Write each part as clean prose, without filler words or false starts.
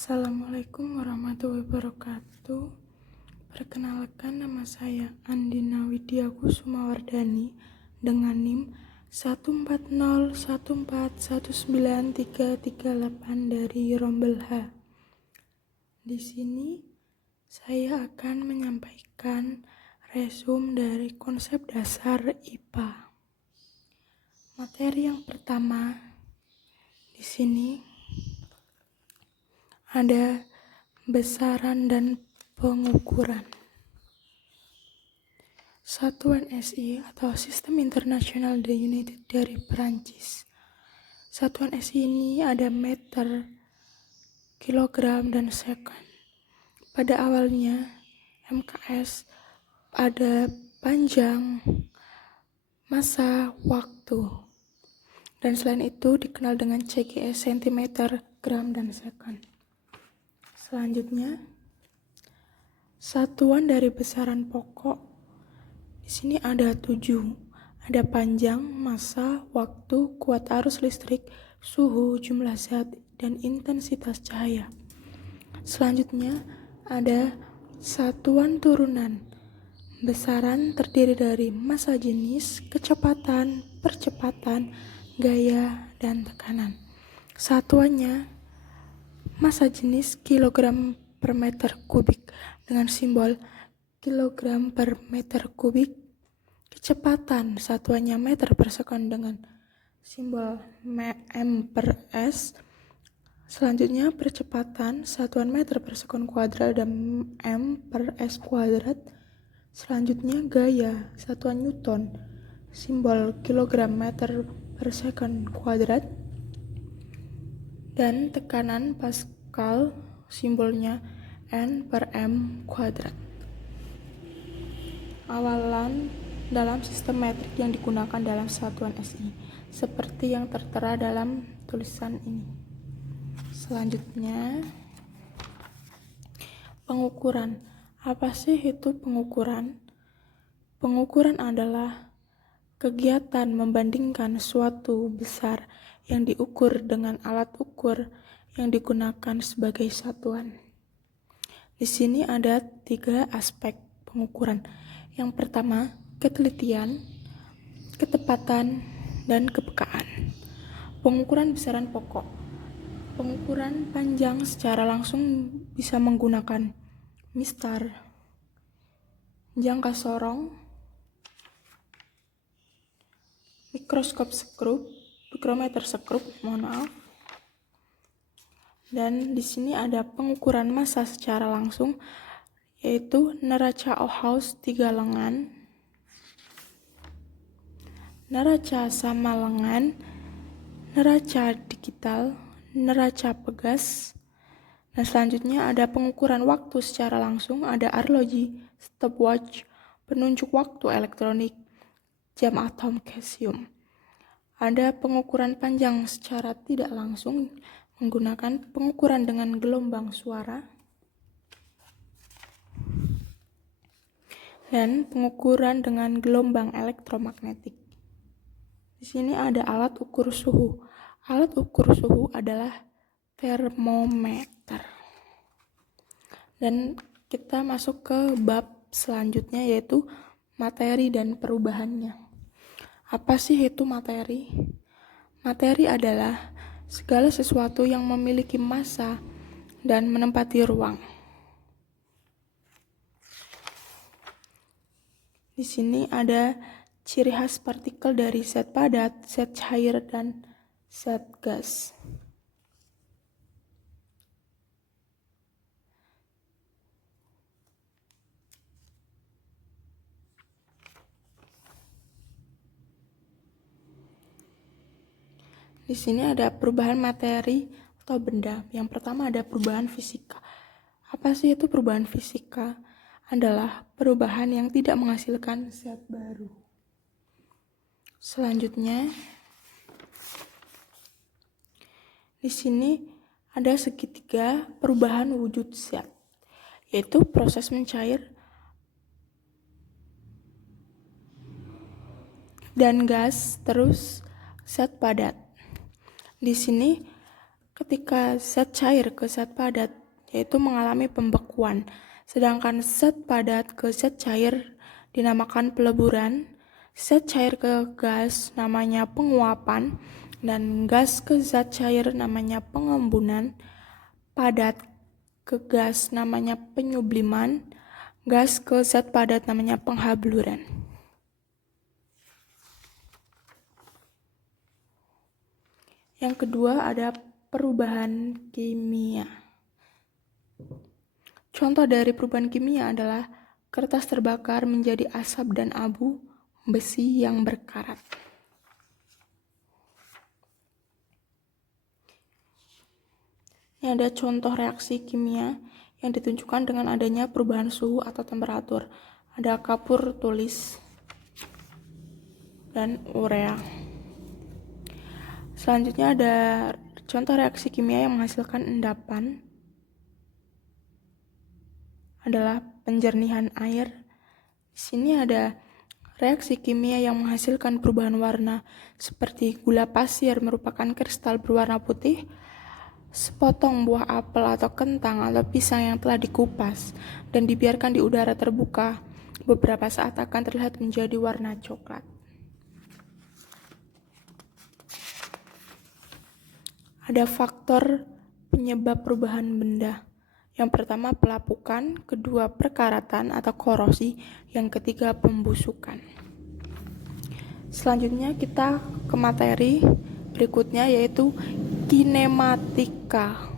Assalamualaikum warahmatullahi wabarakatuh. Perkenalkan, nama saya Andina Widya Kusumawardani dengan NIM 14141938 dari Rombel H. Di sini saya akan menyampaikan resume dari konsep dasar IPA. Materi yang pertama di sini ada besaran dan pengukuran. Satuan SI atau Sistem Internasional des Unités dari Perancis. Satuan SI ini ada meter, kilogram, dan second. Pada awalnya MKS ada panjang, massa, waktu. Dan selain itu dikenal dengan CGS, cm, gram, dan second. Selanjutnya, satuan dari besaran pokok. Di sini ada 7. Ada panjang, massa, waktu, kuat arus listrik, suhu, jumlah zat, dan intensitas cahaya. Selanjutnya, ada satuan turunan. Besaran terdiri dari massa jenis, kecepatan, percepatan, gaya, dan tekanan. Satuannya massa jenis kilogram per meter kubik dengan simbol kilogram per meter kubik. Kecepatan satuannya meter per sekon dengan simbol m per s. Selanjutnya percepatan satuan meter per sekon kuadrat dan m per s kuadrat. Selanjutnya gaya satuan newton, simbol kilogram meter per sekon kuadrat. Dan tekanan Pascal, simbolnya N per M kuadrat. Awalan dalam sistem metrik yang digunakan dalam satuan SI, seperti yang tertera dalam tulisan ini. Selanjutnya, pengukuran. Apa sih itu pengukuran? Pengukuran adalah kegiatan membandingkan suatu besar yang diukur dengan alat ukur yang digunakan sebagai satuan. Di sini ada 3 aspek pengukuran. Yang pertama, ketelitian, ketepatan, dan kepekaan. Pengukuran besaran pokok. Pengukuran panjang secara langsung bisa menggunakan mistar, jangka sorong, mikrometer skrup, Dan di sini ada pengukuran massa secara langsung, yaitu neraca Ohaus 3 lengan, neraca sama lengan, neraca digital, neraca pegas. Dan selanjutnya ada pengukuran waktu secara langsung, ada arloji, stopwatch, penunjuk waktu elektronik, jam atom cesium. Ada pengukuran panjang secara tidak langsung menggunakan pengukuran dengan gelombang suara dan pengukuran dengan gelombang elektromagnetik. Di sini ada alat ukur suhu. Alat ukur suhu adalah termometer. Dan kita masuk ke bab selanjutnya, yaitu materi dan perubahannya. Apa sih itu materi? Materi adalah segala sesuatu yang memiliki massa dan menempati ruang. Di sini ada ciri khas partikel dari zat padat, zat cair, dan zat gas. Di sini ada perubahan materi atau benda. Yang pertama ada perubahan fisika. Apa sih itu perubahan fisika? Adalah perubahan yang tidak menghasilkan zat baru. Selanjutnya, di sini ada segitiga perubahan wujud zat, yaitu proses mencair dan gas terus zat padat. Di sini ketika zat cair ke zat padat, yaitu mengalami pembekuan. Sedangkan zat padat ke zat cair dinamakan peleburan, zat cair ke gas namanya penguapan, dan gas ke zat cair namanya pengembunan, padat ke gas namanya penyubliman, gas ke zat padat namanya penghabluran. Yang kedua ada perubahan kimia. Contoh dari perubahan kimia adalah kertas terbakar menjadi asap dan abu, besi yang berkarat. Ini ada contoh reaksi kimia yang ditunjukkan dengan adanya perubahan suhu atau temperatur. Ada kapur tulis dan urea. Selanjutnya ada contoh reaksi kimia yang menghasilkan endapan adalah penjernihan air. Di sini ada reaksi kimia yang menghasilkan perubahan warna seperti gula pasir merupakan kristal berwarna putih, sepotong buah apel atau kentang atau pisang yang telah dikupas dan dibiarkan di udara terbuka beberapa saat akan terlihat menjadi warna coklat. Ada faktor penyebab perubahan benda. Yang pertama pelapukan, kedua perkaratan atau korosi, yang ketiga pembusukan. Selanjutnya kita ke materi berikutnya yaitu kinematika.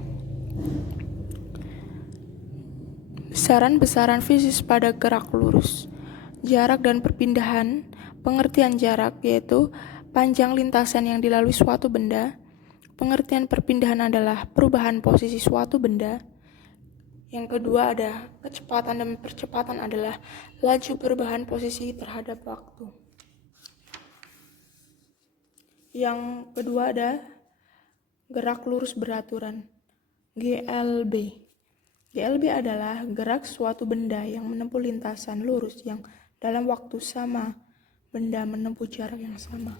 Besaran-besaran fisis pada gerak lurus, jarak dan perpindahan. Pengertian jarak yaitu panjang lintasan yang dilalui suatu benda. Pengertian perpindahan adalah perubahan posisi suatu benda. Yang kedua ada kecepatan, dan percepatan adalah laju perubahan posisi terhadap waktu. Yang kedua ada gerak lurus beraturan, GLB. GLB adalah gerak suatu benda yang menempuh lintasan lurus yang dalam waktu sama, benda menempuh jarak yang sama.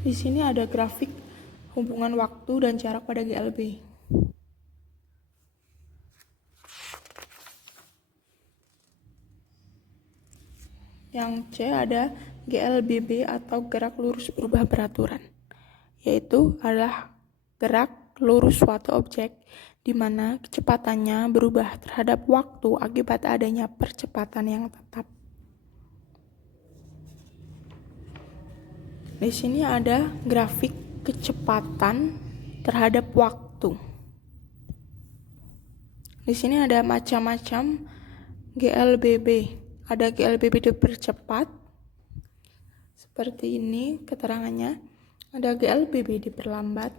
Di sini ada grafik hubungan waktu dan jarak pada GLB. Yang C ada GLBB atau gerak lurus berubah beraturan, yaitu adalah gerak lurus suatu objek di mana kecepatannya berubah terhadap waktu akibat adanya percepatan yang tetap. Di sini ada grafik kecepatan terhadap waktu. Di sini ada macam-macam GLBB. Ada GLBB dipercepat, seperti ini keterangannya. Ada GLBB diperlambat.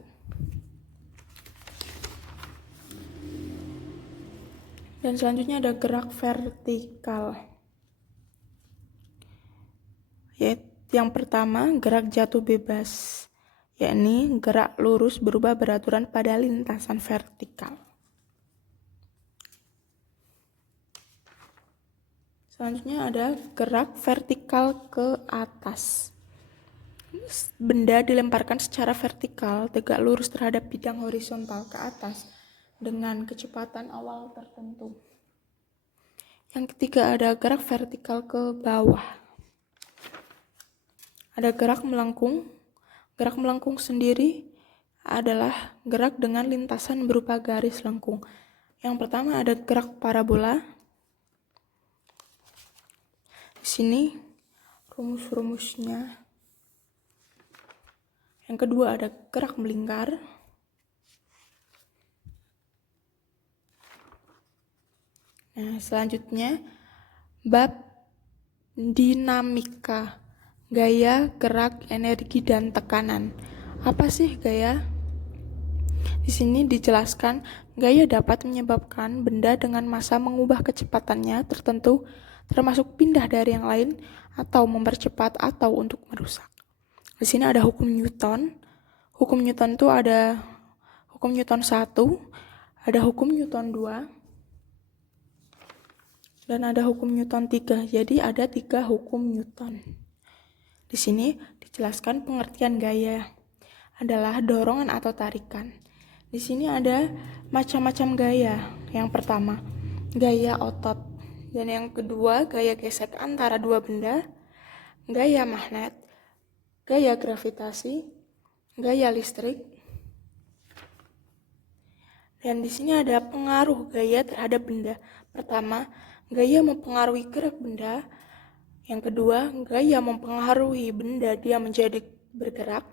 Dan selanjutnya ada gerak vertikal. Yang pertama, gerak jatuh bebas, yakni gerak lurus berubah beraturan pada lintasan vertikal. Selanjutnya ada gerak vertikal ke atas. Benda dilemparkan secara vertikal tegak lurus terhadap bidang horizontal ke atas dengan kecepatan awal tertentu. Yang ketiga ada gerak vertikal ke bawah. Ada gerak melengkung. Gerak melengkung sendiri adalah gerak dengan lintasan berupa garis lengkung. Yang pertama ada gerak parabola. Di sini rumus-rumusnya. Yang kedua ada gerak melingkar. Nah, selanjutnya bab dinamika, gaya, gerak, energi, dan tekanan. Apa sih gaya? Di sini dijelaskan gaya dapat menyebabkan benda dengan massa mengubah kecepatannya tertentu, termasuk pindah dari yang lain atau mempercepat atau untuk merusak. Di sini ada hukum Newton. Hukum Newton itu ada hukum Newton 1, ada hukum Newton 2, dan ada hukum Newton 3. Jadi ada 3 hukum Newton. Di sini dijelaskan pengertian gaya. adalah dorongan atau tarikan. Di sini ada macam-macam gaya. Yang pertama, gaya otot. Dan yang kedua, gaya gesek antara dua benda, gaya magnet, gaya gravitasi, gaya listrik. Dan di sini ada pengaruh gaya terhadap benda. Pertama, gaya mempengaruhi gerak benda. Yang kedua, gaya mempengaruhi benda dia menjadi bergerak.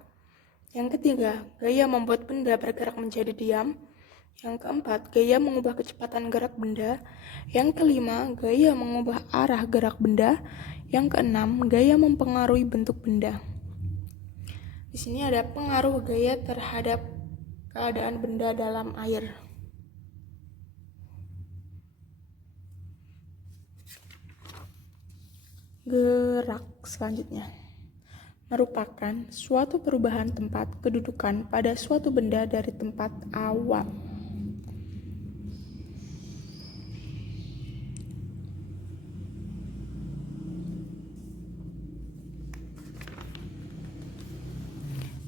Yang ketiga, gaya membuat benda bergerak menjadi diam. Yang keempat, gaya mengubah kecepatan gerak benda. Yang kelima, gaya mengubah arah gerak benda. Yang keenam, gaya mempengaruhi bentuk benda. Di sini ada pengaruh gaya terhadap keadaan benda dalam air. Gerak selanjutnya merupakan suatu perubahan tempat kedudukan pada suatu benda dari tempat awal.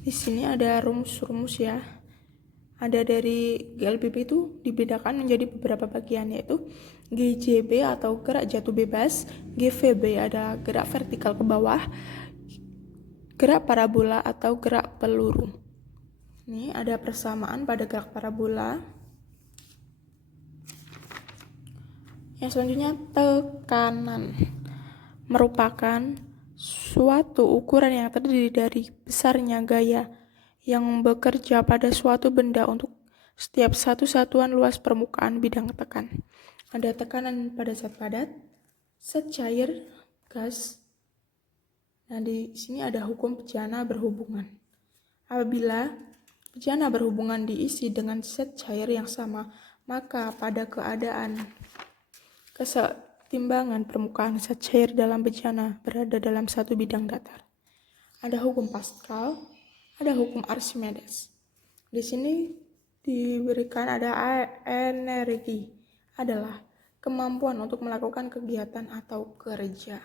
Di sini ada rumus-rumus ya. Ada dari GLBB itu dibedakan menjadi beberapa bagian, yaitu GJB atau gerak jatuh bebas, GVB adalah gerak vertikal ke bawah, gerak parabola atau gerak peluru. Ini ada persamaan pada gerak parabola. Yang selanjutnya, tekanan merupakan suatu ukuran yang terdiri dari besarnya gaya yang bekerja pada suatu benda untuk setiap satu satuan luas permukaan bidang tekan. Ada tekanan pada zat padat, zat cair, gas. Nah, di sini ada hukum bejana berhubungan. Apabila bejana berhubungan diisi dengan zat cair yang sama, maka pada keadaan kesetimbangan permukaan zat cair dalam bejana berada dalam satu bidang datar. Ada hukum Pascal, ada hukum Archimedes. Di sini diberikan ada energi adalah kemampuan untuk melakukan kegiatan atau kerja.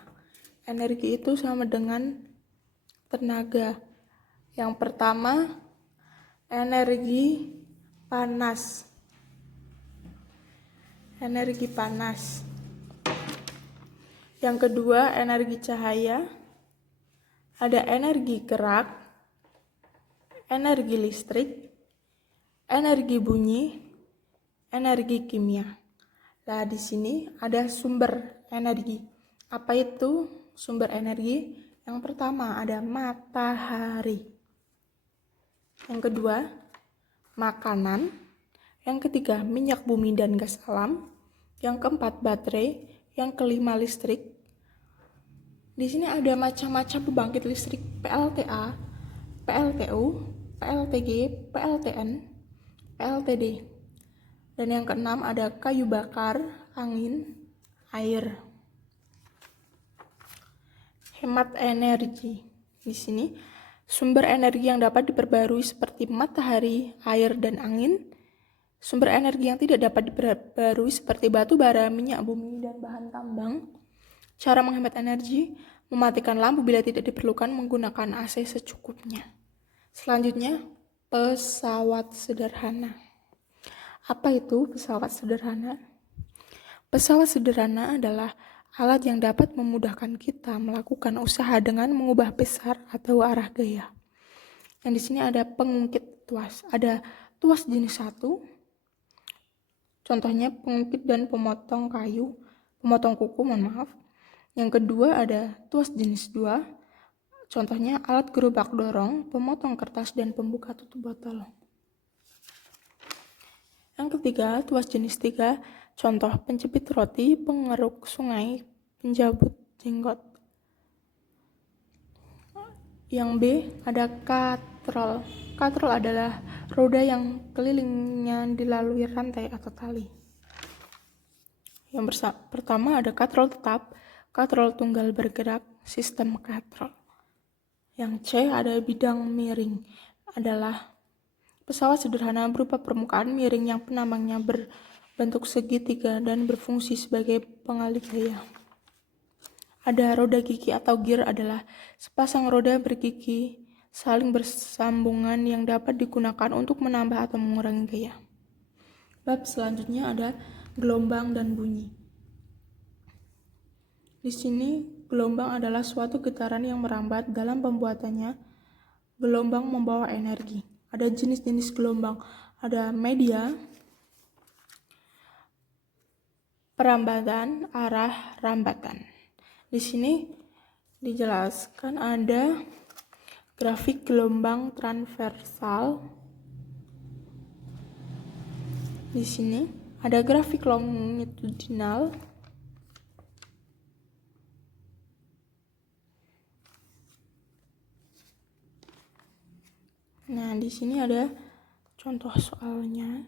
Energi itu sama dengan tenaga. Yang pertama, energi panas. Energi panas. Yang kedua, energi cahaya. Ada energi gerak, energi listrik, energi bunyi, energi kimia. Nah, di sini ada sumber energi. Apa itu sumber energi? Yang pertama ada matahari. Yang kedua, makanan. Yang ketiga, minyak bumi dan gas alam. Yang keempat, baterai. Yang kelima, listrik. Di sini ada macam-macam pembangkit listrik: PLTA, PLTU, PLTG, PLTN, PLTD. Dan yang keenam ada kayu bakar, angin, air. Hemat energi. Di sini sumber energi yang dapat diperbarui seperti matahari, air, dan angin. Sumber energi yang tidak dapat diperbarui seperti batu bara, minyak bumi, dan bahan tambang. Cara menghemat energi: mematikan lampu bila tidak diperlukan, menggunakan AC secukupnya. Selanjutnya, pesawat sederhana. Apa itu pesawat sederhana? Pesawat sederhana adalah alat yang dapat memudahkan kita melakukan usaha dengan mengubah besar atau arah gaya. Dan di sini ada pengungkit tuas. Ada tuas jenis 1. Contohnya pengungkit dan pemotong kuku, Yang kedua ada tuas jenis 2. Contohnya alat gerobak dorong, pemotong kertas, dan pembuka tutup botol. Yang ketiga, tuas jenis 3. Contoh penjepit roti, pengeruk sungai, penjabut jenggot. Yang B ada katrol. Katrol adalah roda yang kelilingnya dilalui rantai atau tali. Yang pertama ada katrol tetap, katrol tunggal bergerak, sistem katrol. Yang C ada bidang miring, adalah pesawat sederhana berupa permukaan miring yang penambangnya berbentuk segitiga dan berfungsi sebagai pengalih gaya. Ada roda gigi atau gear, adalah sepasang roda bergigi saling bersambungan yang dapat digunakan untuk menambah atau mengurangi gaya. Bab selanjutnya ada gelombang dan bunyi. Di sini, gelombang adalah suatu getaran yang merambat. Dalam pembuatannya, gelombang membawa energi. Ada jenis-jenis gelombang, ada media, perambatan, arah, rambatan. Di sini dijelaskan ada grafik gelombang transversal. Di sini ada grafik longitudinal. Nah, di sini ada contoh soalnya.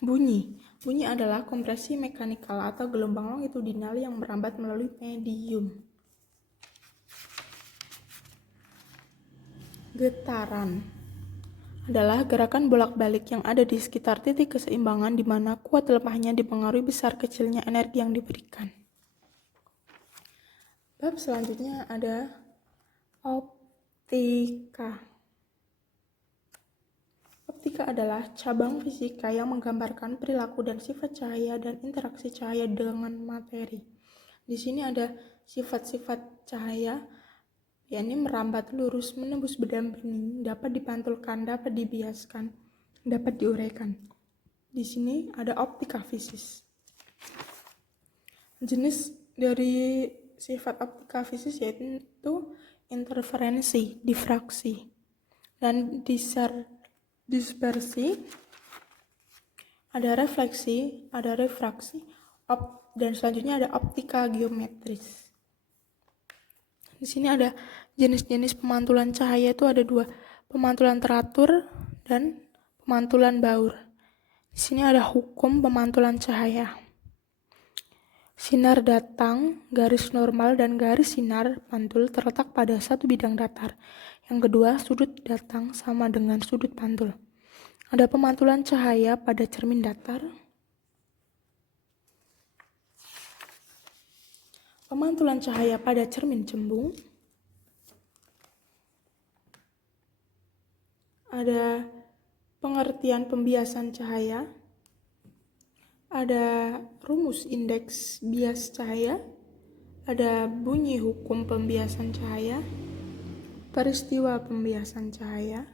Bunyi. Bunyi adalah kompresi mekanikal atau gelombang longitudinal yang merambat melalui medium. Getaran adalah gerakan bolak-balik yang ada di sekitar titik keseimbangan di mana kuat lemahnya dipengaruhi besar kecilnya energi yang diberikan. Bab selanjutnya ada optika. Optika adalah cabang fisika yang menggambarkan perilaku dan sifat cahaya dan interaksi cahaya dengan materi. Di sini ada sifat-sifat cahaya, yakni merambat lurus, menembus benda bening, dapat dipantulkan, dapat dibiaskan, dapat diuraikan. Di sini ada optika fisis. Jenis dari sifat optika fisis yaitu interferensi, difraksi, dan dispersi, ada refleksi, ada refraksi, dan selanjutnya ada optika geometris. Di sini ada jenis-jenis pemantulan cahaya, itu ada dua, pemantulan teratur dan pemantulan baur. Di sini ada hukum pemantulan cahaya. Sinar datang, garis normal dan garis sinar pantul terletak pada satu bidang datar. Yang kedua, sudut datang sama dengan sudut pantul. Ada pemantulan cahaya pada cermin datar. Pemantulan cahaya pada cermin cembung. Ada pengertian pembiasan cahaya. Ada rumus indeks bias cahaya, ada bunyi hukum pembiasan cahaya, peristiwa pembiasan cahaya,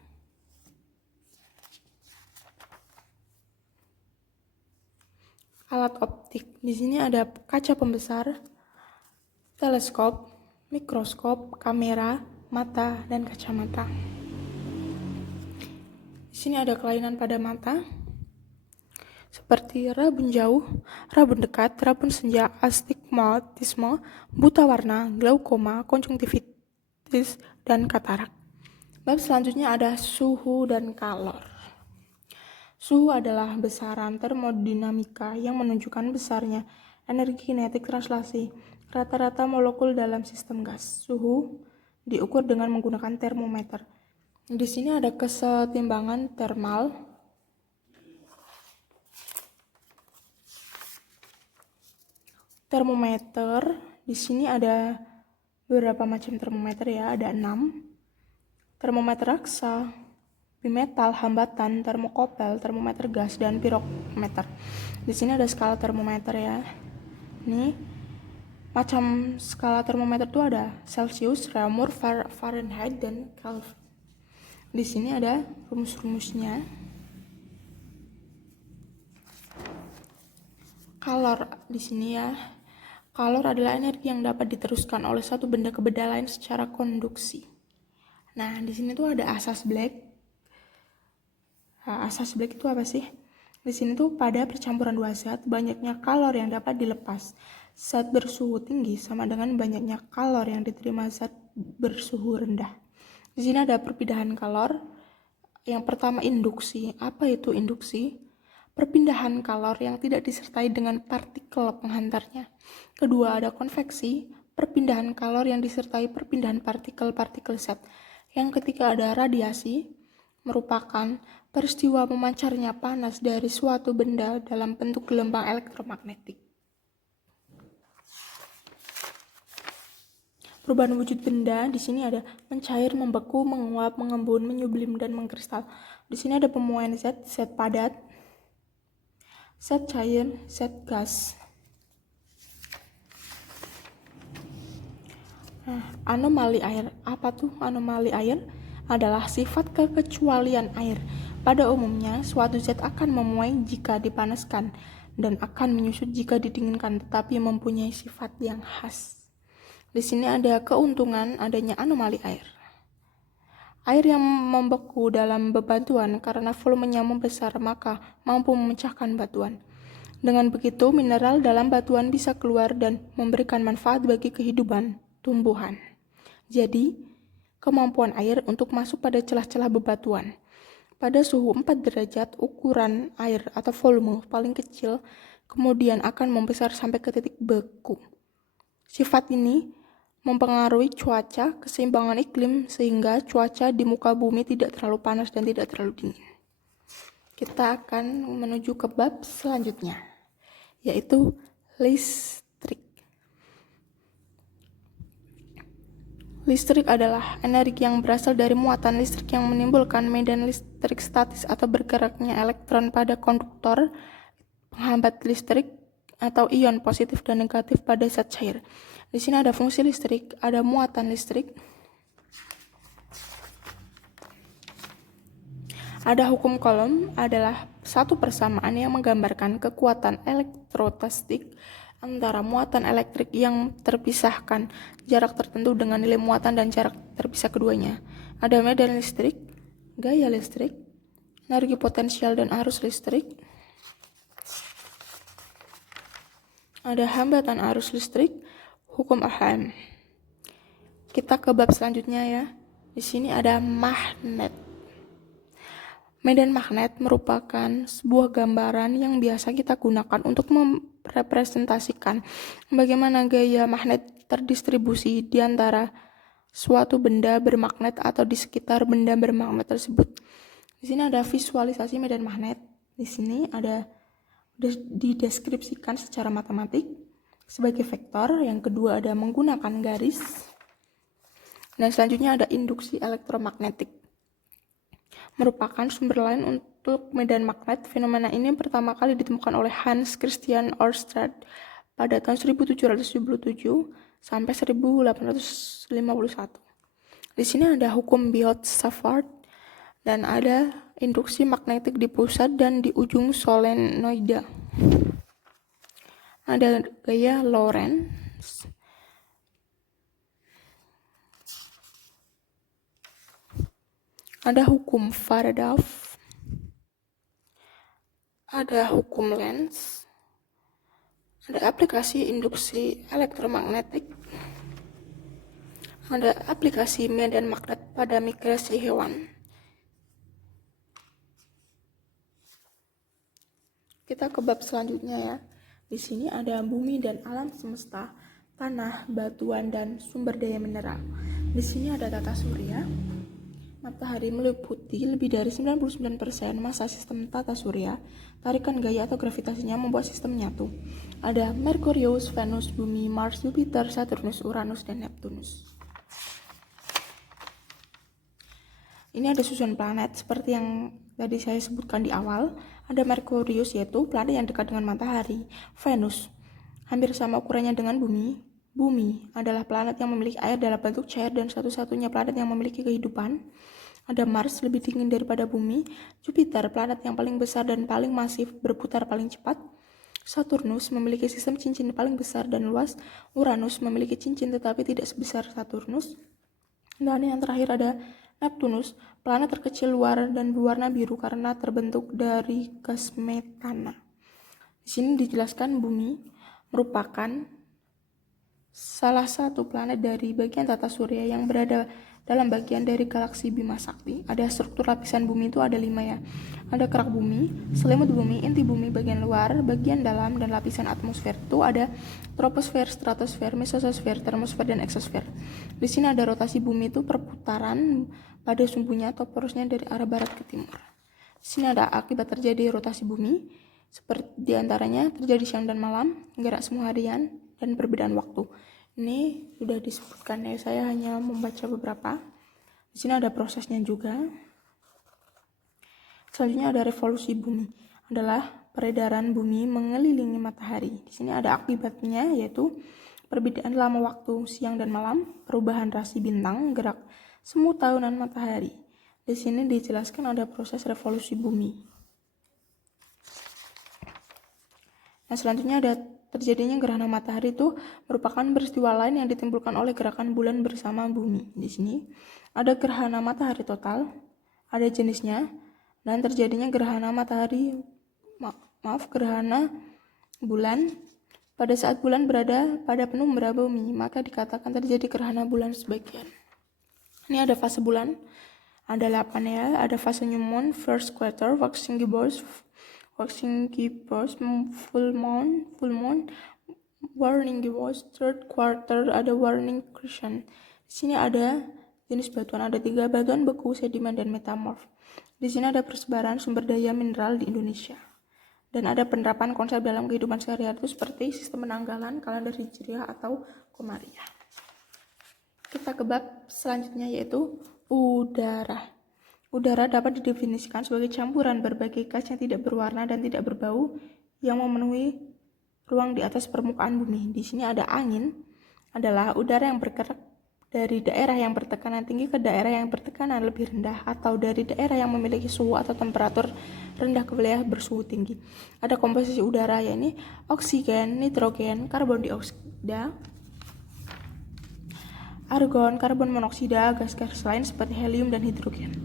alat optik. Di sini ada kaca pembesar, teleskop, mikroskop, kamera, mata, dan kacamata. Di sini ada kelainan pada mata, seperti rabun jauh, rabun dekat, rabun senja, astigmatisme, buta warna, glaukoma, konjungtivitis, dan katarak. Bab selanjutnya ada suhu dan kalor. Suhu adalah besaran termodinamika yang menunjukkan besarnya energi kinetik translasi rata-rata molekul dalam sistem gas. Suhu diukur dengan menggunakan termometer. Di sini ada kesetimbangan termal, termometer. Di sini ada beberapa macam termometer ya, ada 6. Termometer raksa, bimetal, hambatan, termokopel, termometer gas, dan pirometer. Di sini ada skala termometer ya. Ini macam skala termometer itu ada Celsius, Reaumur, Fahrenheit, dan Kelvin. Di sini ada rumus-rumusnya. Kalor di sini ya. Kalor adalah energi yang dapat diteruskan oleh satu benda ke benda lain secara konduksi. Nah, di sini tuh ada asas Black. Asas Black itu apa sih? Di sini tuh pada percampuran dua zat, banyaknya kalor yang dapat dilepas zat bersuhu tinggi sama dengan banyaknya kalor yang diterima zat bersuhu rendah. Di sini ada perpindahan kalor. Yang pertama induksi. Apa itu induksi? Perpindahan kalor yang tidak disertai dengan partikel penghantarnya. Kedua, ada konveksi, perpindahan kalor yang disertai perpindahan partikel-partikel zat. Yang ketiga, ada radiasi, merupakan peristiwa memancarnya panas dari suatu benda dalam bentuk gelombang elektromagnetik. Perubahan wujud benda di sini ada mencair, membeku, menguap, mengembun, menyublim, dan mengkristal. Di sini ada pemuaian zat, zat padat, zat cair, zat gas. Anomali air. Apa tuh anomali air? Adalah sifat kekecualian air. Pada umumnya, suatu zat akan memuai jika dipanaskan dan akan menyusut jika didinginkan, tetapi mempunyai sifat yang khas. Di sini ada keuntungan adanya anomali air. Air yang membeku dalam bebatuan karena volumenya membesar maka mampu memecahkan batuan. Dengan begitu, mineral dalam batuan bisa keluar dan memberikan manfaat bagi kehidupan tumbuhan. Jadi, kemampuan air untuk masuk pada celah-celah bebatuan. Pada suhu 4 derajat, ukuran air atau volume paling kecil kemudian akan membesar sampai ke titik beku. Sifat ini mempengaruhi cuaca, keseimbangan iklim, sehingga cuaca di muka bumi tidak terlalu panas dan tidak terlalu dingin. Kita akan menuju ke bab selanjutnya, yaitu listrik. Listrik adalah energi yang berasal dari muatan listrik yang menimbulkan medan listrik statis atau bergeraknya elektron pada konduktor penghambat listrik atau ion positif dan negatif pada zat cair. Di sini ada fungsi listrik, ada muatan listrik, ada hukum Coulomb, adalah satu persamaan yang menggambarkan kekuatan elektrostatik antara muatan elektrik yang terpisahkan jarak tertentu dengan nilai muatan dan jarak terpisah keduanya. Ada medan listrik, gaya listrik, energi potensial dan arus listrik. Ada hambatan arus listrik, hukum Ohm. Kita ke bab selanjutnya ya. Di sini ada magnet. Medan magnet merupakan sebuah gambaran yang biasa kita gunakan untuk merepresentasikan bagaimana gaya magnet terdistribusi di antara suatu benda bermagnet atau di sekitar benda bermagnet tersebut. Di sini ada visualisasi medan magnet. Di sini ada dideskripsikan secara matematik sebagai vektor. Yang kedua ada menggunakan garis. Dan selanjutnya ada induksi elektromagnetik. Merupakan sumber lain untuk medan magnet. Fenomena ini pertama kali ditemukan oleh Hans Christian Oersted pada tahun 1777 sampai 1851. Di sini ada hukum Biot-Savart dan ada induksi magnetik di pusat dan di ujung solenoida. Ada gaya Lorentz. Ada hukum Faraday. Ada hukum Lenz. Ada aplikasi induksi elektromagnetik. Ada aplikasi medan magnet pada migrasi hewan. Kita ke bab selanjutnya ya. Di sini ada bumi dan alam semesta, tanah, batuan, dan sumber daya mineral. Di sini ada tata surya. Matahari meliputi lebih dari 99% massa sistem tata surya. Tarikan gaya atau gravitasinya membuat sistem nyatu. Ada Merkurius, Venus, Bumi, Mars, Jupiter, Saturnus, Uranus, dan Neptunus. Ini ada susunan planet seperti yang tadi saya sebutkan di awal. Ada Merkurius, yaitu planet yang dekat dengan matahari. Venus hampir sama ukurannya dengan Bumi. Bumi adalah planet yang memiliki air dalam bentuk cair dan satu-satunya planet yang memiliki kehidupan. Ada Mars, lebih dingin daripada Bumi. Jupiter, planet yang paling besar dan paling masif, berputar paling cepat. Saturnus memiliki sistem cincin paling besar dan luas. Uranus memiliki cincin tetapi tidak sebesar Saturnus. Dan yang terakhir ada Neptunus, planet terkecil luar dan berwarna biru karena terbentuk dari gas metana. Di sini dijelaskan Bumi merupakan salah satu planet dari bagian tata surya yang berada dalam bagian dari galaksi Bima Sakti. Ada struktur lapisan bumi itu ada 5 ya. Ada kerak bumi, selimut bumi, inti bumi bagian luar, bagian dalam, dan lapisan atmosfer. Itu ada troposfer, stratosfer, mesosfer, termosfer, dan eksosfer. Di sini ada rotasi bumi itu perputaran pada sumbunya atau porosnya dari arah barat ke timur. Di sini ada akibat terjadi rotasi bumi, seperti diantaranya terjadi siang dan malam, gerak semua harian, dan perbedaan waktu. Ini sudah disebutkan ya, saya hanya membaca beberapa. Di sini ada prosesnya juga. Selanjutnya ada revolusi bumi, adalah peredaran bumi mengelilingi matahari. Di sini ada akibatnya, yaitu perbedaan lama waktu siang dan malam, perubahan rasi bintang, gerak semu tahunan matahari. Di sini dijelaskan ada proses revolusi bumi. Nah, selanjutnya ada terjadinya gerhana matahari, itu merupakan peristiwa lain yang ditimbulkan oleh gerakan bulan bersama bumi. Di sini ada gerhana matahari total, ada jenisnya, dan terjadinya gerhana matahari, gerhana bulan pada saat bulan berada pada penumbra bumi, maka dikatakan terjadi gerhana bulan sebagian. Ini ada fase bulan, ada 8 ya, ada fase new moon, first quarter, waxing gibbous, full moon, warning gibbous, third quarter, ada warning crescent. Di sini ada jenis batuan, ada 3 batuan beku, sedimen, dan metamorf. Di sini ada persebaran sumber daya mineral di Indonesia. Dan ada penerapan konsep dalam kehidupan sehari-hari, itu seperti sistem penanggalan, kalender hijriah, atau komariah. Kita ke bab selanjutnya, yaitu udara. Udara dapat didefinisikan sebagai campuran berbagai gas yang tidak berwarna dan tidak berbau yang memenuhi ruang di atas permukaan bumi. Di sini ada angin, adalah udara yang bergerak dari daerah yang bertekanan tinggi ke daerah yang bertekanan lebih rendah, atau dari daerah yang memiliki suhu atau temperatur rendah ke wilayah bersuhu tinggi. Ada komposisi udara, yakni oksigen, nitrogen, karbon dioksida, argon, karbon monoksida, gas-gas lain seperti helium dan hidrogen.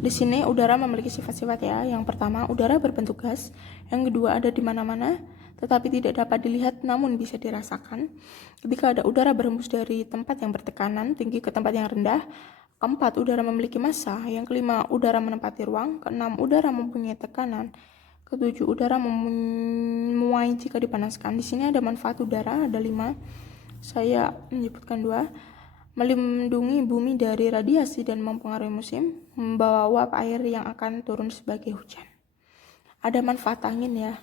Di sini udara memiliki sifat-sifat ya. Yang pertama, udara berbentuk gas. Yang kedua, ada di mana-mana tetapi tidak dapat dilihat namun bisa dirasakan. Ketika ada udara berhembus dari tempat yang bertekanan tinggi ke tempat yang rendah. Keempat, udara memiliki massa. Yang kelima, udara menempati ruang. Keenam, udara mempunyai tekanan. Ketujuh, udara memuai jika dipanaskan. Di sini ada manfaat udara, ada 5. Saya menyebutkan 2. Melindungi bumi dari radiasi dan mempengaruhi musim, membawa uap air yang akan turun sebagai hujan. Ada manfaat angin ya,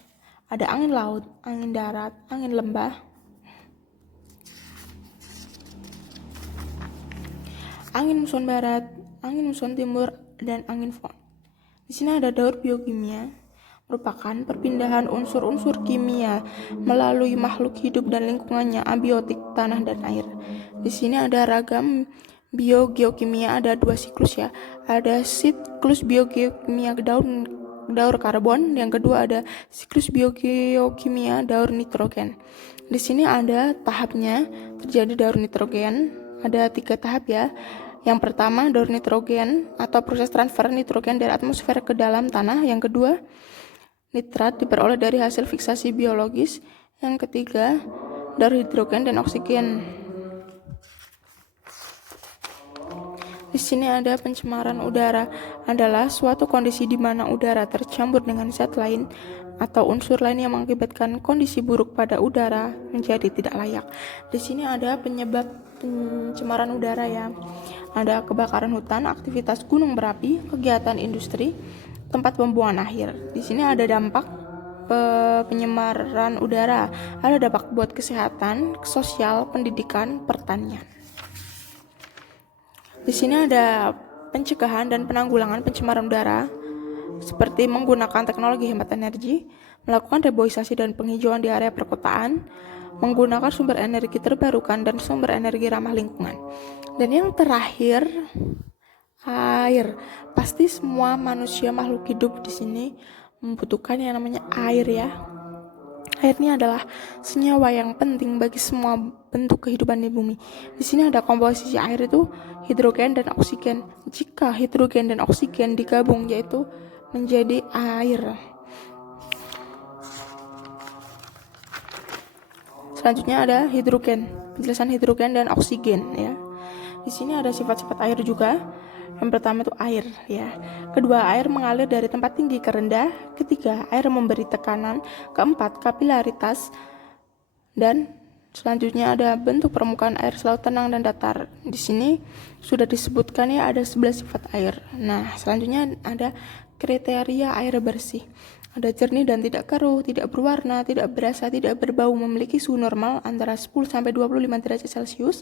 ada angin laut, angin darat, angin lembah, angin muson barat, angin muson timur, dan angin fon. Di sini ada daur biokimia, merupakan perpindahan unsur-unsur kimia melalui makhluk hidup dan lingkungannya, abiotik, tanah, dan air. Di sini ada ragam biogeokimia, ada 2 siklus ya. Ada siklus biogeokimia daur karbon, yang kedua ada siklus biogeokimia daur nitrogen. Di sini ada tahapnya terjadi daur nitrogen, ada 3 tahap ya. Yang pertama, daur nitrogen atau proses transfer nitrogen dari atmosfer ke dalam tanah. Yang kedua, nitrat diperoleh dari hasil fiksasi biologis. Yang ketiga, daur hidrogen dan oksigen. Di sini ada pencemaran udara, adalah suatu kondisi di mana udara tercampur dengan zat lain atau unsur lain yang mengakibatkan kondisi buruk pada udara menjadi tidak layak. Di sini ada penyebab pencemaran udara ya. Ada kebakaran hutan, aktivitas gunung berapi, kegiatan industri, tempat pembuangan akhir. Di sini ada dampak penyemaran udara, ada dampak buat kesehatan, sosial, pendidikan, pertanian. Di sini ada pencegahan dan penanggulangan pencemaran udara, seperti menggunakan teknologi hemat energi, melakukan reboisasi dan penghijauan di area perkotaan, menggunakan sumber energi terbarukan dan sumber energi ramah lingkungan. Dan yang terakhir, air. Pasti semua manusia makhluk hidup di sini membutuhkan yang namanya air ya. Air ini adalah senyawa yang penting bagi semua bentuk kehidupan di bumi. Di sini ada komposisi air itu hidrogen dan oksigen. Jika hidrogen dan oksigen digabung yaitu menjadi air. Selanjutnya ada hidrogen, penjelasan hidrogen dan oksigen ya. Di sini ada sifat-sifat air juga. Yang pertama itu air ya. Kedua, air mengalir dari tempat tinggi ke rendah. Ketiga, air memberi tekanan. Keempat, kapilaritas. Dan selanjutnya ada bentuk permukaan air selalu tenang dan datar. Di sini sudah disebutkan ya ada 11 sifat air. Nah, selanjutnya ada kriteria air bersih. Ada jernih dan tidak keruh, tidak berwarna, tidak berasa, tidak berbau, memiliki suhu normal antara 10-25 derajat Celcius,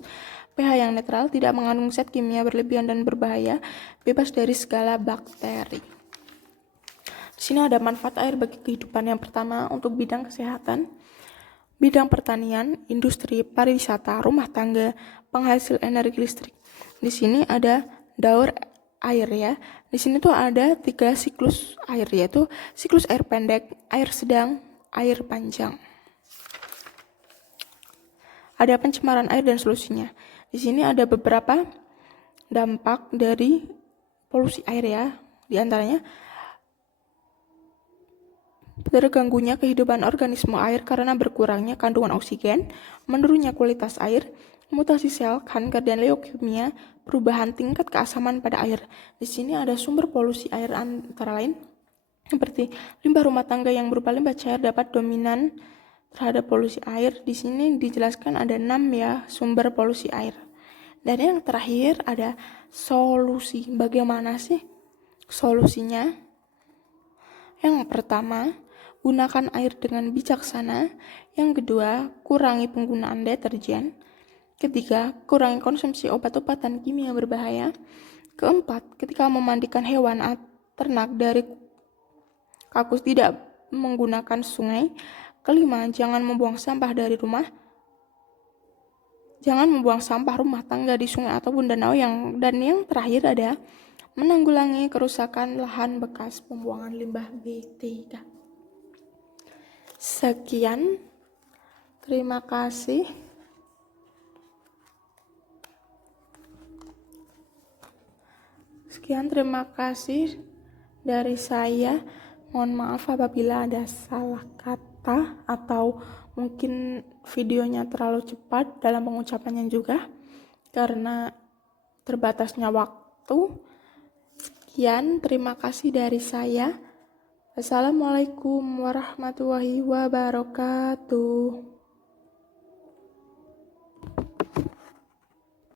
pH yang netral, tidak mengandung zat kimia berlebihan dan berbahaya, bebas dari segala bakteri. Di sini ada manfaat air bagi kehidupan. Yang pertama, untuk bidang kesehatan, bidang pertanian, industri, pariwisata, rumah tangga, penghasil energi listrik. Di sini ada daur air ya. Di sini tuh ada 3 siklus air, yaitu siklus air pendek, air sedang, air panjang. Ada pencemaran air dan solusinya. Di sini ada beberapa dampak dari polusi air ya. Di antaranya terganggunya kehidupan organisme air karena berkurangnya kandungan oksigen, menurunnya kualitas air, mutasi sel, kanker dan leukemia, perubahan tingkat keasaman pada air. Di sini ada sumber polusi air antara lain seperti limbah rumah tangga yang berupa limbah cair dapat dominan terhadap polusi air. Di sini dijelaskan ada 6 ya sumber polusi air. Dan yang terakhir ada solusi. Bagaimana sih solusinya? Yang pertama, gunakan air dengan bijaksana. Yang kedua, kurangi penggunaan deterjen. Ketiga, kurangi konsumsi obat-obatan kimia berbahaya. Keempat, ketika memandikan hewan atau ternak dari kakus tidak menggunakan sungai. Kelima, jangan membuang sampah dari rumah. Jangan membuang sampah rumah tangga di sungai ataupun danau. Dan yang terakhir ada menanggulangi kerusakan lahan bekas pembuangan limbah B3. Sekian, terima kasih. Dari saya. Mohon maaf apabila ada salah kata atau mungkin videonya terlalu cepat dalam pengucapannya juga karena terbatasnya waktu. Sekian, terima kasih dari saya. Assalamualaikum warahmatullahi wabarakatuh.